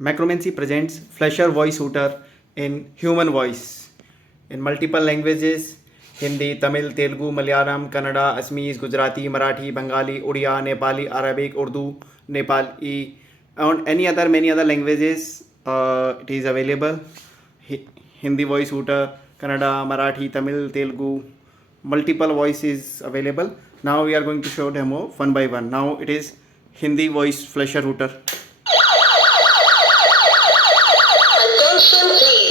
Macromancie presents Flasher Voice Hooter in human voice in multiple languages Hindi, Tamil, Telugu, Malayalam, Kannada, Assamese, Gujarati, Marathi, Bengali, Odia, Nepali, Arabic, Urdu, Nepali, and any other many other languages. It is available. Hindi voice hooter, Kannada, Marathi, Tamil, Telugu, multiple voices available. Now we are going to show demo one by one. Now it is Hindi voice flasher hooter. Attention please.